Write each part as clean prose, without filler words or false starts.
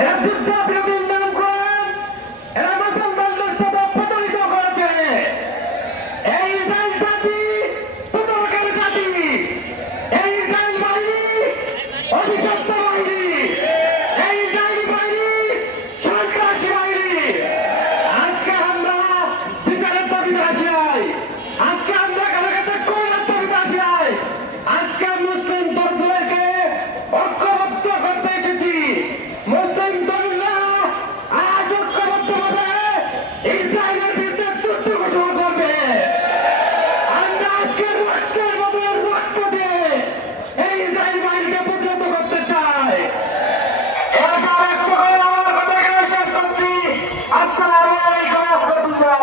এরা যুদ্ধাপরাধীর নাম করে এরা মুসলমানদের সাথে প্রতারিত করেছে। এই ইসরায়েল জাতি প্রতারকের জাতি, এই ইসরায়েল বাহিনী অভিশপ্ত বাহিনী, এই ইসরায়েল বাহিনী সন্ত্রাসী বাহিনী। আজকে আমরা বিচারের দাবিতে আসিয়াই, আজকে আমরা কারাগারে করার দাবিতে আসিয়াই, আজকে মুসলিম তরুণদেরকে ঐক্যবদ্ধ করতে এসেছি। মুসলিম তরুণরা আজ ঐক্যবদ্ধভাবে ইসরায়েলের বিরুদ্ধে যুদ্ধ ঘোষণা করবে। আমরা আজকে রক্তের বদলে রক্ত দিয়ে এই ইসরায়েল বাহিনীকে প্রতিহত করতে চাই। এরপর একটু করে আমার কথা এখানে শেষ করছি। আসসালামু আলাইকুম ওয়া রাহমাতুল্লাহ।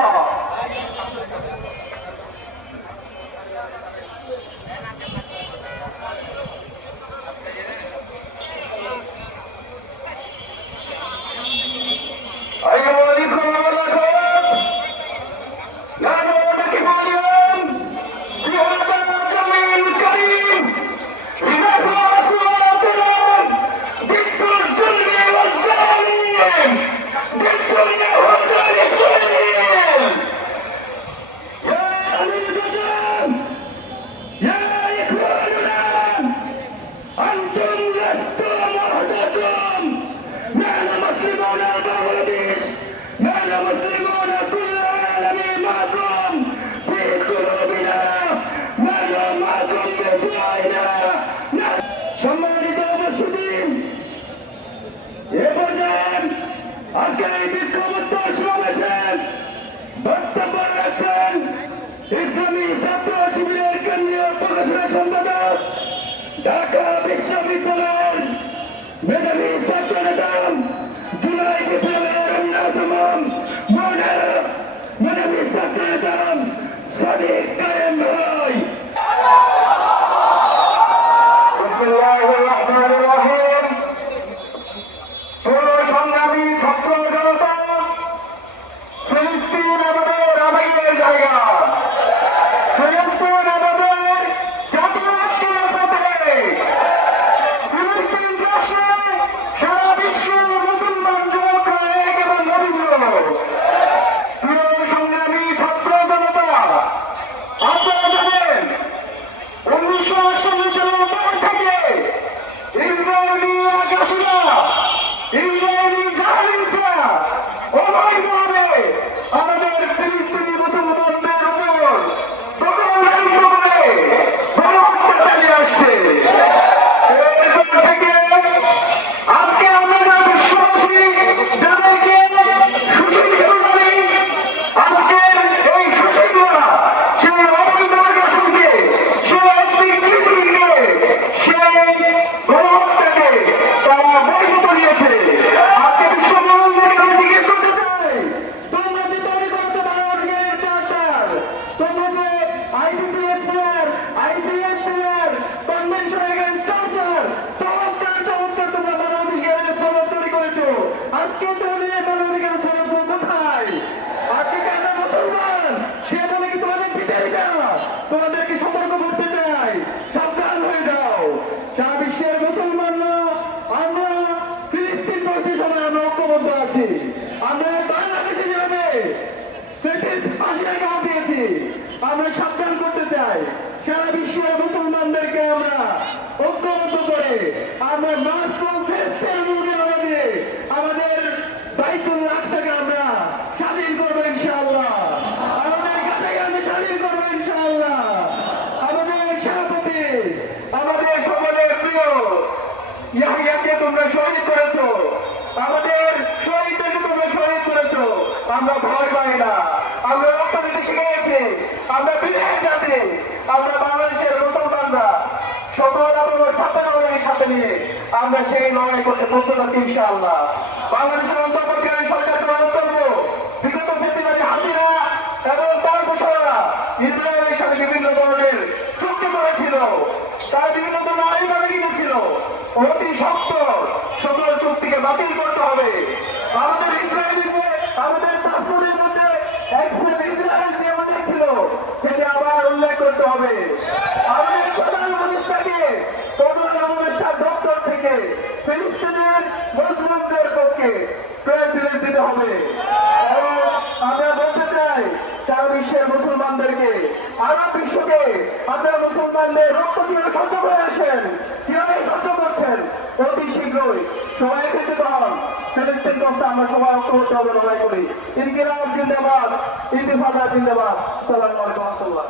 সম্মানিত উপস্থিতি, এ পর্যায়ে আজকের এই বিক্ষোভ সমাবেশের বক্তব্য রাখছেন ইসলামী ছাত্র শিবিরের কেন্দ্রীয় প্রকাশনা সম্পাদক, ঢাকা বিশ্ববিদ্যালয়ের মেধাবী ছাত্র নেতা, জুলাই বিপ্লবের অন্যতম মেধাবী ছাত্র নেতা সাদিক কায়েম ভাই। সংগ্রামী ছাত্র জনতা, ফিলিস্তিন আমাদের আবেগের জায়গা, ফিলিস্তিন আমাদের জাতীয় পথে, ফিলিস্তিন দেশে সারা বিশ্বের মুসলমান যুবকরা এক এবং অভিন্ন। প্রিয় সংগ্রামী ছাত্র জনতা, আপনারা জানেন 1948 সালের পর থেকে ইসরায়েলি আগ্রাসীরা, ইসরায়েলি জাহাজরা অবৈধভাবে আমাদের ফিলিস্তিনি মুসলমানদের উপর দখলদারিত্ব করে গণহত্যা চালিয়ে আসছে। এরপর থেকে আজকে আমরা যারা বিশ্ববাসী, যাদেরকে সুশীল করি, আজকের এই সুশীলরা সেই অবৈধ আগ্রাসনকে, সেই বিকৃতিকে, সেই গণহত্যাকে তারা বৈধ নিয়েছে। আজকে বিশ্ববন্ধুকে আমি জিজ্ঞেস করতে চাই, তোমরা যে তৈরি করেছো বাংলাদেশের চার্টার, তোমরা যে ICCS ICS convention against torture, চমৎকার চমৎকার তোমরা মানবাধিকারের সনদ তৈরি করেছো। আজকে তোমাদের মানবাধিকারের সনদ কোথায়? আজকে আমরা মুসলমান, সে বলে কি তোমাদের বিচারিকা? তোমাদেরকে সতর্ক করতে চাই, সাবধান হয়ে যাও। সারা বিশ্বের মুসলমানরা আমরা ফিলিস্তিন পড়ছি, সবাই আমরা ঐক্যবদ্ধ আছি। আমরা বাংলাদেশে যেভাবে ফাঁসির ঘাট দিয়েছি, আমরা সাবধান করতে চাই। সারা বিশ্বের মুসলমানদেরকে আমরা ঐক্যবদ্ধ করে আমরা মাস ফ্রম ফিলিস্তিন মুভমেন্ট দিয়ে আমাদের বাইতুল আকসাকে আমরা স্বাধীন করবো ইনশাআল্লাহ। আমাদের কাছে আমরা স্বাধীন করবো ইনশাআল্লাহ। আমাদের সেনাপতি, আমাদের সকলের প্রিয় ইয়াহিয়াকে তোমরা শহীদ করেছো, আমাদের শহীদদেরকে তোমরা শহীদ করেছো। আমরা ভয় পাই না, আমরা রক্ত দিতে শিখে গেছি। আমরা বিজয় জাতি, আমরা বাংলাদেশের মুসলমানরা সকল আপনার ছাত্রদের সাথে নিয়ে আমরা সেই লড়াই করতে প্রস্তুত আছি ইনশাআল্লাহ। বাংলাদেশের অন্তর্বর্তীকালীন সরকারকে অনুরোধ করবো, বিগত ফেসিবাদী হাসিনা এবং তার বছররা ইসরায়েলের সাথে বিভিন্ন ধরনের চুক্তি করেছিল, তার বিভিন্ন ধরনের আইন কিনেছিল। অতি শক্ত সকল চুক্তিকে বাতিল করতে হবে। আমাদের ইসরায়েলিতে, আমাদের পাসপোর্টের মধ্যে ইসরায়েল যে আমাদের ছিল সেটা আবার উল্লেখ করতে হবে। আমাদের প্রধান উপদেষ্টাকে, প্রধান উপদেষ্টার দপ্তর থেকে ফিলিস্তিনের মুসলিমদের হবে। এবং আমরা বলতে চাই সারা বিশ্বের মুসলমানদেরকে, আরব বিশ্বকে, আপনারা মুসলমানদের রক্ত কিভাবে সহ্য করে আসেন, কিভাবে সহ্য করছেন, অতি শীঘ্রই সবাই একত্রিত হন। ফিলিস্তিন প্রশ্নে আমরা সবাই ঐক্যবদ্ধ হবে লড়াই করি। ইনকিলাব জিন্দাবাদ, ইন্তিফাদা জিন্দাবাদ। আসসালামু আলাইকুম ওয়া রাহমাতুল্লাহ।